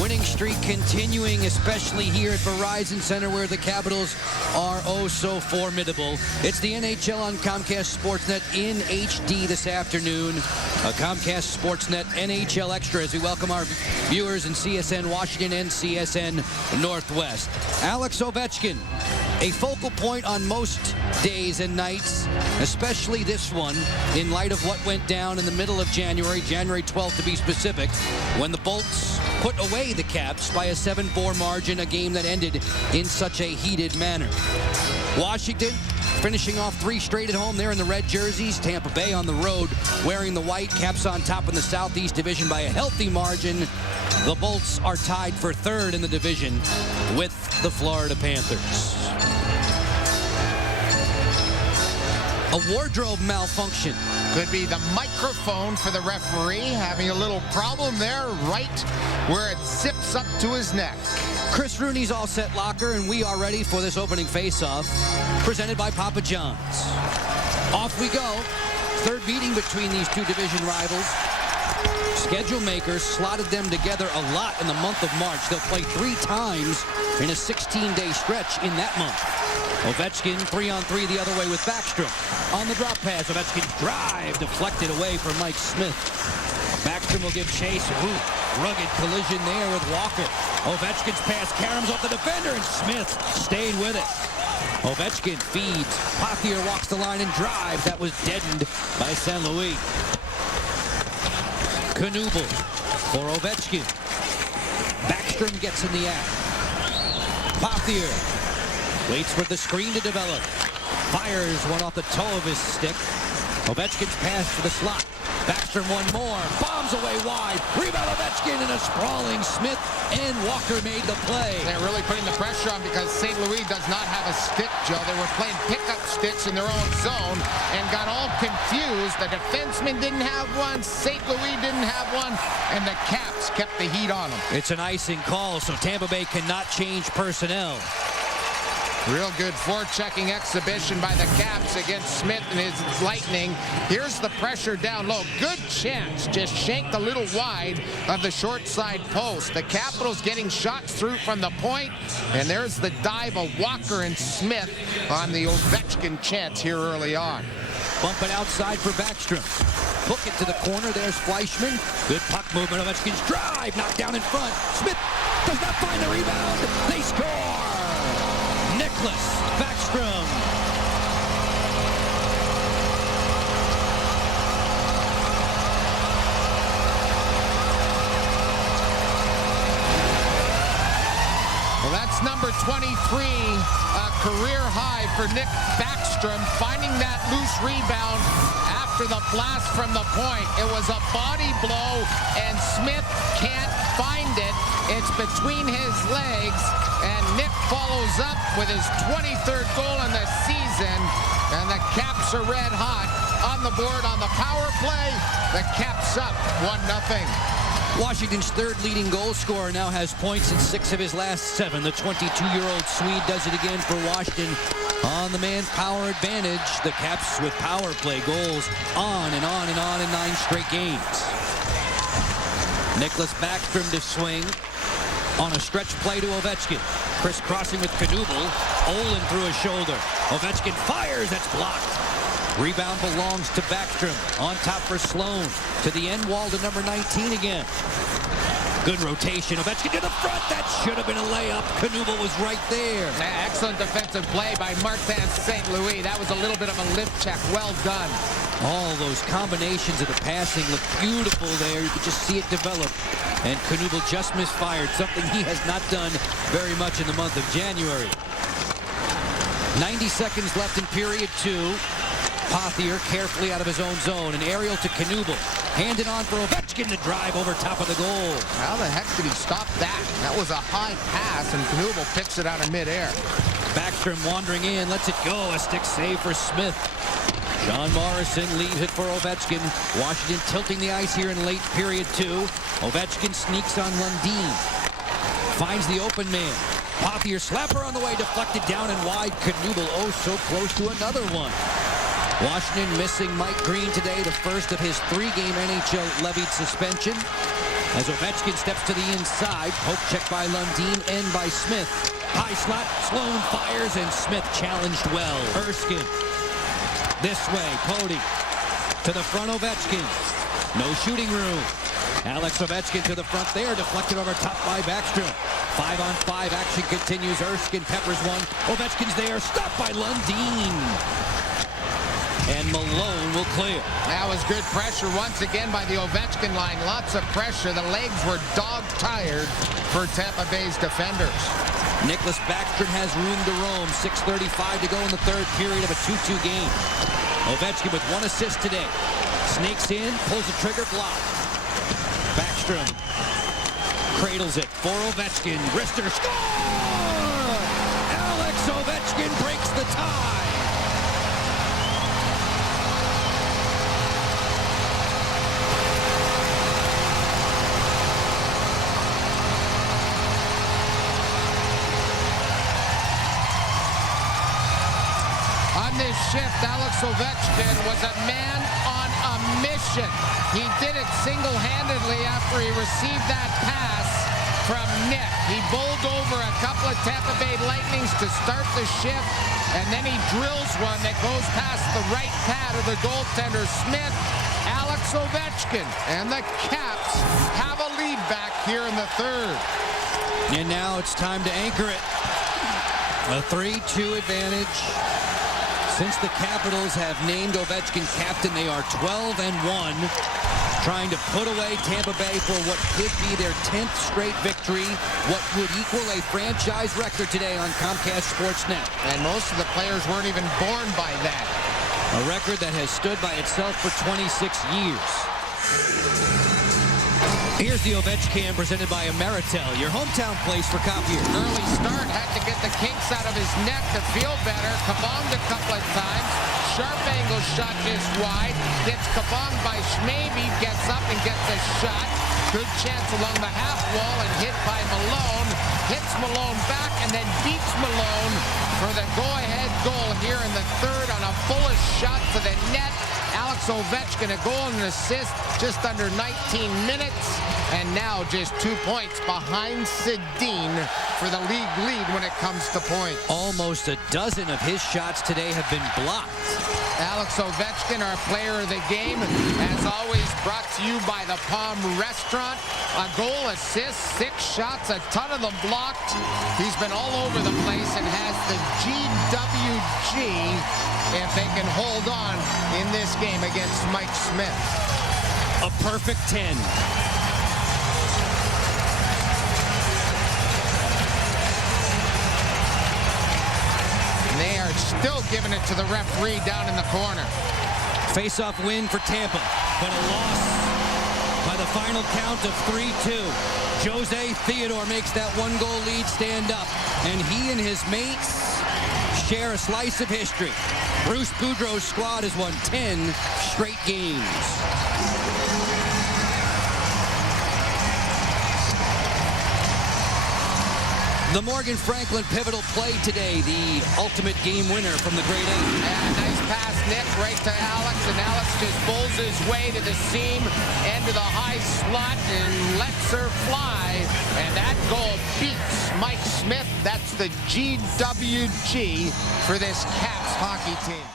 Winning streak continuing, especially here at Verizon Center, where the Capitals are oh so formidable. It's the NHL on Comcast Sportsnet in HD this afternoon. A Comcast Sportsnet NHL Extra as we welcome our viewers in CSN Washington and CSN Northwest. Alex Ovechkin, a focal point on most days and nights, especially this one, in light of what went down in the middle of January 12th to be specific, when the Bolts put away the Caps by a 7-4 margin, a game that ended in such a heated manner. Washington finishing off 3 straight at home there in the red jerseys. Tampa Bay on the road wearing the white. Caps on top in the Southeast Division by a healthy margin. The Bolts are tied for 3rd in the division with the Florida Panthers. A wardrobe malfunction. Could be the microphone for the referee having a little problem there, right where it zips up to his neck. Chris Rooney's all set locker, and we are ready for this opening face-off, presented by Papa John's. Off we go. 3rd meeting between these two division rivals. Schedule makers slotted them together a lot in the month of March. They'll play 3 times in a 16-day stretch in that month. Ovechkin 3-on-3 the other way with Backstrom. On the drop pass, Ovechkin's drive deflected away from Mike Smith. Backstrom will give chase. Ooh, rugged collision there with Walker. Ovechkin's pass caroms off the defender, and Smith stayed with it. Ovechkin feeds. Pothier walks the line and drives. That was deadened by St. Louis. Knuble for Ovechkin. Backstrom gets in the act. Pothier waits for the screen to develop. Fires one off the toe of his stick. Ovechkin's pass to the slot. Backstrom one more. Bombs away wide. Rebound Ovechkin, and a sprawling Smith, and Walker made the play. They're really putting the pressure on because St. Louis does not have a stick, Joe. They were playing pickup sticks in their own zone and got all confused. The defenseman didn't have one. St. Louis didn't have one. And the Caps kept the heat on them. It's an icing call, so Tampa Bay cannot change personnel. Real good forechecking exhibition by the Caps against Smith and his Lightning. Here's the pressure down low. Good chance. Just shanked a little wide of the short side post. The Capitals getting shots through from the point. And there's the dive of Walker and Smith on the Ovechkin chance here early on. Bump it outside for Backstrom. Hook it to the corner. There's Fleischman. Good puck movement. Ovechkin's drive. Knocked down in front. Smith does not find the rebound. They score. Nicklas Backstrom. Well, that's number 23, career high for Nick Backstrom, finding that loose rebound after the blast from the point. It was a body blow, and Smith can't find it. It's between his legs, and Nick follows up with his 23rd goal in the season, and the Caps are red hot on the board on the power play. The Caps up 1-0. Washington's 3rd leading goal scorer now has points in 6 of his last 7. The 22-year-old Swede does it again for Washington on the manpower advantage. The Caps with power play goals on and on and on in 9 straight games. Nicklas Backstrom to swing on a stretch play to Ovechkin. Crisscrossing with Knuble. Ohlund through his shoulder. Ovechkin fires. That's blocked. Rebound belongs to Backstrom. On top for Sloan. To the end wall to number 19 again. Good rotation. Ovechkin to the front. That should have been a layup. Knuble was right there. Excellent defensive play by Martin St. Louis. That was a little bit of a lip check. Well done. All those combinations of the passing look beautiful there. You could just see it develop. And Knuble just misfired, something he has not done very much in the month of January. 90 seconds left in period 2. Pothier carefully out of his own zone. An aerial to Knuble. Handed on for Ovechkin to drive over top of the goal. How the heck did he stop that? That was a high pass, and Knuble picks it out of midair. Backstrom wandering in, lets it go. A stick save for Smith. John Morrison leaves it for Ovechkin. Washington tilting the ice here in late period 2. Ovechkin sneaks on Lundin. Finds the open man. Pothier slapper on the way, deflected down and wide. Knuble, oh, so close to another one. Washington missing Mike Green today, the first of his 3-game NHL levied suspension. As Ovechkin steps to the inside, poke check by Lundin and by Smith. High slot, Sloan fires, and Smith challenged well. Erskine, this way, Pody. To the front, Ovechkin. No shooting room. Alex Ovechkin to the front there, deflected over top by Backstrom. 5-on-5 action continues. Erskine peppers one. Ovechkin's there, stopped by Lundin. And Malone will clear. That was good pressure once again by the Ovechkin line. Lots of pressure. The legs were dog-tired for Tampa Bay's defenders. Nicklas Backstrom has room to roam. 6:35 to go in the third period of a 2-2 game. Ovechkin with 1 assist today. Snakes in, pulls the trigger, block. Backstrom cradles it for Ovechkin. Wrister score! Alex Ovechkin breaks the tie. On this shift, Alex Ovechkin was a man on a mission. He did it single-handedly after he received that pass from Nick. He bowled over a couple of Tampa Bay Lightnings to start the shift, and then he drills one that goes past the right pad of the goaltender Smith. Alex Ovechkin and the Caps have a lead back here in the third. And now it's time to anchor it. A 3-2 advantage. Since the Capitals have named Ovechkin captain, they are 12-1, trying to put away Tampa Bay for what could be their 10th straight victory, what would equal a franchise record today on Comcast Sportsnet. And most of the players weren't even born by that. A record that has stood by itself for 26 years. Here's the Ovechkam presented by Ameritel, your hometown place for copier. Early start, had to get the kinks out of his neck to feel better. Kabonged a couple of times. Sharp angle shot just wide. Gets kabonged by Schmaby, gets up and gets a shot. Good chance along the half wall and hit by Malone. Hits Malone back and then beats Malone for the go-ahead goal here in the third on a bullish shot to the net. Alex Ovechkin, a goal and an assist, just under 19 minutes. And now just 2 points behind Sedin for the league lead when it comes to points. Almost a dozen of his shots today have been blocked. Alex Ovechkin, our player of the game, as always brought to you by the Palm Restaurant. A goal, assist, 6 shots, a ton of them blocked. He's been all over the place and has the GWG if they can hold on in this game against Mike Smith. A perfect 10. They are still giving it to the referee down in the corner. Face-off win for Tampa, but a loss by the final count of 3-2. Jose Theodore makes that 1-goal lead stand up, and he and his mates share a slice of history. Bruce Boudreau's squad has won 10 straight games. The Morgan Franklin pivotal play today, the ultimate game winner from the grade A. Yeah, nice pass, Nick, right to Alex, and Alex just bowls his way to the seam, into the high slot, and lets her fly. And that goal beats Mike Smith. That's the GWG for this Caps hockey team.